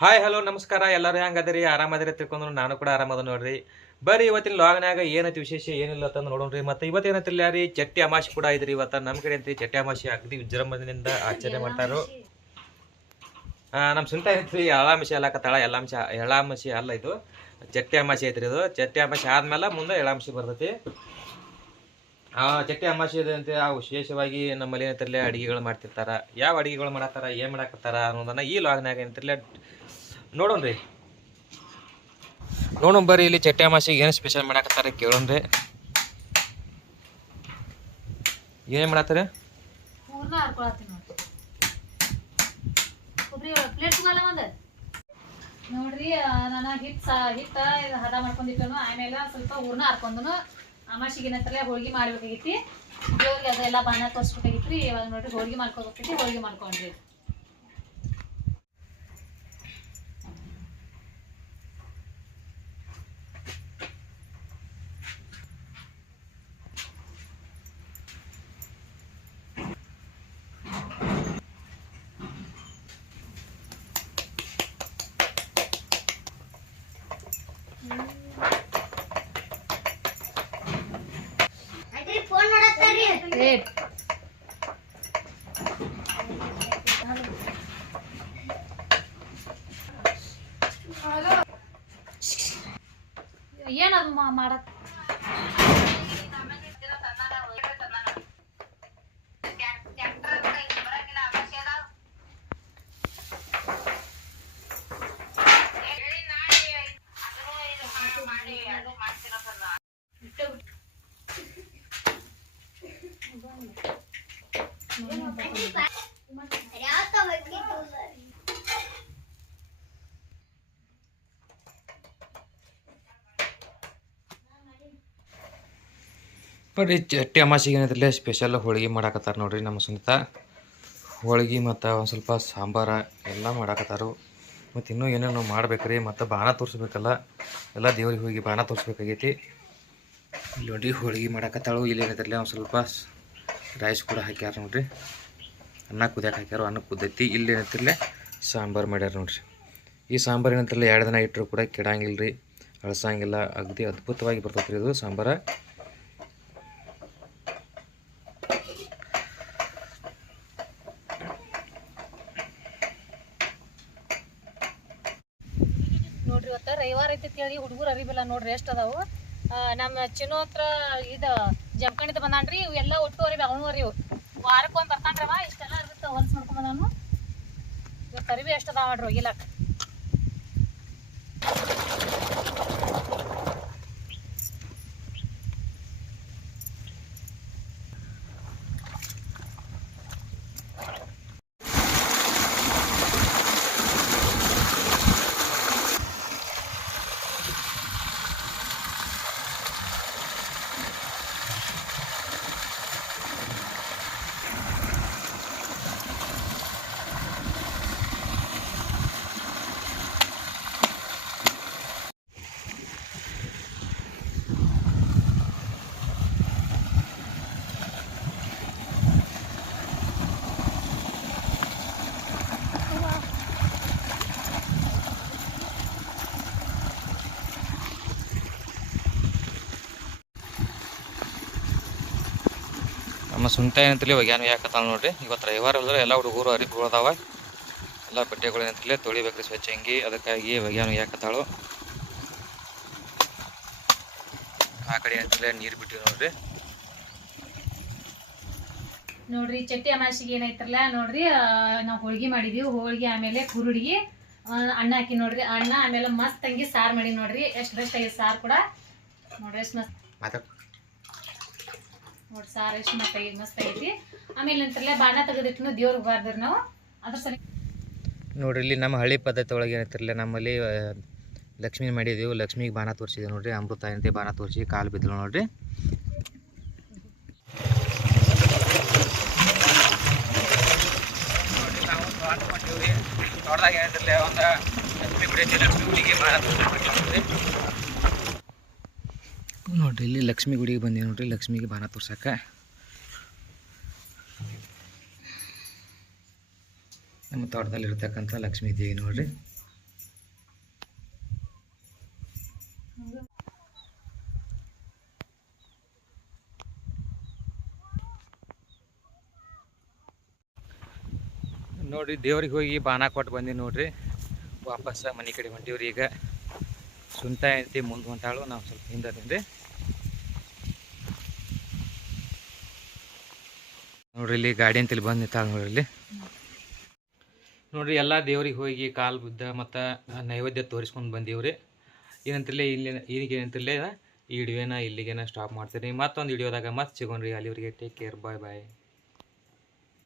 Hi hello ನಮಸ್ಕಾರ ಎಲ್ಲರೂ ಹೆಂಗದಿರಿ ಆರಾಮದಿರಿ ತಿಳ್ಕೊಂಡ್ರು ನಾನು ಕೂಡ ಆರಾಮದ ನೋಡ್ರಿ. ಬರ್ರಿ ಇವತ್ತಿನ ಲಾಗ್ನಾಗ ಏನೈತಿ ವಿಶೇಷ ಏನಿಲ್ಲ ಅಂತ ನೋಡೋಣ್ರಿ. ಮತ್ತೆ ಇವತ್ತೇನೈತಿಲ್ಲ ರೀ ಚಟ್ಟಿ ಅಮಾಸಿ ಕೂಡ ಐತ್ರಿ. ಇವತ್ತ ನಮ್ಮ ಕಡೆ ಅಂತ್ರಿ ಚಟ್ಟಿ ಅಮಾಸಿ ಅಗದಿ ವಿಜೃಂಭಣೆಯಿಂದ ಆಚರಣೆ ಮಾಡ್ತಾರೋ. ನಮ್ಮ ಸುಂಟ ಐತ್ರಿ ಎಳ್ಳಾಮಸಿ ಅಲ್ಲಕತ್ತಾಳ. ಎಳ್ಳಾಮಸಿ ಅಲ್ಲ, ಇದು ಚಟ್ಟಿ ಅಮಾಸಿ ಐತ್ರಿ. ಇದು ಚಟ್ಟಿ ಅಮಾಸಿ ಆದ್ಮೇಲೆ ಮುಂದೆ ಎಳ್ಳಾಮಸಿ ಬರ್ತೈತಿ. ಚಟ್ಟಿ ಅಮಾಸಿ ಅಂತ ವಿಶೇಷವಾಗಿ ನಮ್ಮಲ್ಲಿ ಏನಂತಿರ್ಲಿ ಅಡಿಗೆಗಳು ಮಾಡ್ತಿರ್ತಾರ. ಯಾವ ಅಡಿಗೆಗಳು ಮಾಡತ್ತಾರ, ಏನ್ ಮಾಡಾಕತ್ತಾರ ಅನ್ನೋದನ್ನ ಈ ಲಾಗ್ನಾಗ ಏನಂತಿರ್ಲಿ ನೋಡೋಣ್ರಿ. ಬರ್ರಿ ಇಲ್ಲಿ ಚಟ್ಟಿ ಅಮಾಸಿಗೆ ಏನು ಸ್ಪೆಷಲ್ ಮಾಡಾಕತ್ತಾರ ಕೇಳೋಣ್ರಿ. ಏನೇನ್ ಮಾಡತ್ತಾರ ನೋಡ್ರಿ. ನಾನು ಹಿಟ್ಟು ಹದ ಮಾಡ್ಕೊಂಡಿಟ್ಟನು. ಆಮೇಲೆ ಸ್ವಲ್ಪ ಹೂರ್ಣ ಹಾರ್ಕೊಂಡನು. ಅಮಾಸಿಗೆ ಏನಂತಾರೆ ಹೋಳಿಗೆ ಮಾಡ್ಬೇಕಾಗಿತಿ. ದೇವ್ರಿಗೆ ಅದೆಲ್ಲ ಬಾಣ ತೋರಿಸ್ಬೇಕಾಗಿತ್ರಿ. ಇವಾಗ ನೋಡ್ರಿ ಹೋಳಿಗೆ ಮಾಡ್ಕೋಬೇಕೈತಿ. ಹೋಳಿಗೆ ಮಾಡ್ಕೊಂಡ್ರಿ. ಏನದು ಮಾಡತ್ ಬರ್ರಿ ಚಟ್ಟಿ ಅಮಾಸಿಗೆ ಏನೈತಿಲ್ಲ ಸ್ಪೆಷಲ್ ಹೋಳಿಗೆ ಮಾಡಾಕತ್ತಾರ ನೋಡ್ರಿ. ನಮ್ಮ ಸುನಿತ ಹೋಳಿಗೆ ಮತ್ತು ಒಂದು ಸ್ವಲ್ಪ ಸಾಂಬಾರ ಎಲ್ಲ ಮಾಡಾಕತ್ತಾರು. ಮತ್ತು ಇನ್ನೂ ಏನೇನು ಮಾಡ್ಬೇಕ್ರಿ. ಮತ್ತು ಬಾಣ ತೋರಿಸ್ಬೇಕಲ್ಲ, ಎಲ್ಲ ದೇವ್ರಿಗೆ ಹೋಗಿ ಬಾಣ ತೋರಿಸ್ಬೇಕಾಗೈತಿ. ಇಲ್ಲಿ ನೋಡಿ ಹೋಳಿಗೆ ಮಾಡಾಕತ್ತಾಳು. ಇಲ್ಲಿ ಏನೈತಿಲ್ಲ ಒಂದು ಸ್ವಲ್ಪ ರೈಸ್ ಕೂಡ ಹಾಕ್ಯಾರ ನೋಡ್ರಿ. ಅನ್ನ ಕುದಿಯಕ್ಕೆ ಹಾಕ್ಯಾರ, ಅನ್ನ ಕುದ್ದೈತಿ. ಇಲ್ಲಿ ಏನೈತಿಲ್ಲ ಸಾಂಬಾರು ಮಾಡ್ಯಾರ ನೋಡ್ರಿ. ಈ ಸಾಂಬಾರು ಏನಂತಿಲ್ಲ 2 ದಿನ ಇಟ್ಟರು ಕೂಡ ಕೆಡಂಗಿಲ್ಲ ರೀ, ಅಳಸಂಗಿಲ್ಲ. ಅಗದಿ ಅದ್ಭುತವಾಗಿ ಬರ್ತೈತೆ ರೀ ಇದು ಸಾಂಬಾರ. ನೋಡ್ರಿ ಇವತ್ತು ರವಿವಾರ ಐತಿ ಹೇಳಿ ಹುಡುಗರು ಅರಿಬಿಲ್ಲ ನೋಡ್ರಿ. ಎಷ್ಟು ಅದಾವು. ನಮ್ಮ ಚಿನ್ನು ಹತ್ರ ಇದು ಜಮ್ಕಣಿತ ಬಂದಾನ್ರಿ. ಇವೆಲ್ಲ ಒಟ್ಟು ಅರಿವಿ ಅವನು ಅರಿವು ವಾರಕ್ಕೊಂದು ಬರ್ತಾನ್ರವ. ಇಷ್ಟೆಲ್ಲ ಇರುತ್ತೆ ಹೊಲ್ಸ್ ಮಾಡ್ಕೊಂಡ್ ಬಂದಾನು. ಇವತ್ತು ಅರಿವಿ ಎಷ್ಟು ಅದಾವ ನೋಡ್ರಿ ಒಗಿಲಾಕ. ನಮ್ಮ ಸುಂಟ ಏನಂತಲೇ ಒಗ್ಯಾನ ಯಾಕತ್ತಾಳ ನೋಡ್ರಿ. ಇವತ್ತು ರವಿವಾರ ಅಲ್ಲದ್ರೆ ಎಲ್ಲ ಹುಡುಗರು ಅರಿವು ಅದಾವ. ಎಲ್ಲ ಬಟ್ಟೆಗಳು ಏನಂತಲೇ ತೊಳಿಬೇಕ್ರಿ ಸ್ವಚ್ಛಂಗಿ. ಅದಕ್ಕಾಗಿ ಒಗ್ಯಾನ ಯಾಕತ್ತಾಳು. ಆ ಕಡೆ ಏನಂತಲೇ ನೀರು ಬಿಟ್ಟಿವಿ ನೋಡ್ರಿ. ನೋಡ್ರಿ ಚಟ್ಟಿ ಅಮಾಸಿಗೆ ಏನೈತ್ರಲ್ಲ ನೋಡ್ರಿ. ನಾವು ಹೋಳಿಗೆ ಮಾಡಿದೀವಿ. ಹೋಳಿಗೆ ಆಮೇಲೆ ಕುರುಡಿ ಅನ್ನ ಹಾಕಿ ನೋಡ್ರಿ. ಅನ್ನ ಆಮೇಲೆ ಮಸ್ತ್ ತಂಗಿ ಸಾರು ಮಾಡಿ ನೋಡ್ರಿ. ಎಷ್ಟು ಬೆಸ್ಟ್ ಆಗೈತೆ ಸಾರು ಕೂಡ ನೋಡ್ರಿ. ಎಷ್ಟು ಮಸ್ತ್ ನೋಡ್ರಿ ಸಾರು ಎಷ್ಟು ಮಸ್ತ್ ಆಗೈತಿ. ಆಮೇಲೆ ನಂತರಲ್ಲೇ ಬಾಣ ತೆಗೆದಿಟ್ಟು ದೇವ್ರಿಗೆ ಬಾರ್ದ್ರಿ ನಾವು. ಅದ್ರ ಸರಿ ನೋಡ್ರಿ ಇಲ್ಲಿ ನಮ್ಮ ಹಳ್ಳಿ ಪದ್ಧತಿ ಒಳಗೆ ಏನೈತಿರಲ್ಲ, ನಮ್ಮಲ್ಲಿ ಲಕ್ಷ್ಮಿ ಮಾಡಿದೀವಿ. ಲಕ್ಷ್ಮಿಗೆ ಬಾಣ ತೋರಿಸಿದೆ ನೋಡ್ರಿ. ಅಮೃತ ಏನಂತೆ ಬಾಣ ತೋರಿಸಿ ಕಾಲು ಬಿದ್ದಳು ನೋಡ್ರಿ. ತೋಟದಾಗ ಏನೈತಿರಲ್ಲ ಒಂದು ಲಕ್ಷ್ಮಿ ಗುಡಿ ಐತಿ. ಲಕ್ಷ್ಮಿ ಗುಡಿಗೆ ಬಾಣ ತೋರಿಸಿ ನೋಡ್ರಿ. ಇಲ್ಲಿ ಲಕ್ಷ್ಮಿ ಗುಡಿಗೆ ಬಂದೀವಿ ನೋಡ್ರಿ. ಲಕ್ಷ್ಮಿಗೆ ಬಾಣ ತೋರ್ಸಕ್ಕೆ ನಮ್ಮ ತೋಟದಲ್ಲಿ ಇರ್ತಕ್ಕಂಥ ಲಕ್ಷ್ಮೀ ದೇವಿ ನೋಡ್ರಿ. ನೋಡ್ರಿ ದೇವ್ರಿಗೆ ಹೋಗಿ ಬಾನ ಕೊಟ್ಟು ಬಂದಿ ನೋಡ್ರಿ. ವಾಪಸ್ ಮನೆ ಕಡೆ ಹೊಂಟೀವ್ರಿ. ಈಗ ಸುಂತ ಐತಿ ಮುಂದೆ ಹೊಂಟಾಳು, ನಾವು ಸ್ವಲ್ಪ ಹಿಂದೆ ರೀ. ನೋಡ್ರಿ ಇಲ್ಲಿ ಗಾಡಿ ಅಂತಲ್ಲಿ ಬಂದು ನಿಂತಾಳ ನೋಡ್ರಿ. ಇಲ್ಲಿ ನೋಡ್ರಿ ಎಲ್ಲ ದೇವ್ರಿಗೆ ಹೋಗಿ ಕಾಲು ಬುದ್ಧ ಮತ್ತು ನೈವೇದ್ಯ ತೋರಿಸ್ಕೊಂಡು ಬಂದೀವ್ರಿ. ಏನಂತಿರಲಿ ಇಲ್ಲಿ ಈಗ ಏನಂತಿರಲಿ ಈ ವಿಡಿಯೋನ ಇಲ್ಲಿಗೇನ ಸ್ಟಾಪ್ ಮಾಡ್ತೀನಿ. ಮತ್ತೊಂದು ವಿಡಿಯೋದಾಗ ಮತ್ತೆ ಸಿಗೋಣ್ರಿ. ಅಲ್ಲಿವರೆಗೆ ಟೇಕ್ ಕೇರ್, ಬಾಯ್ ಬಾಯ್.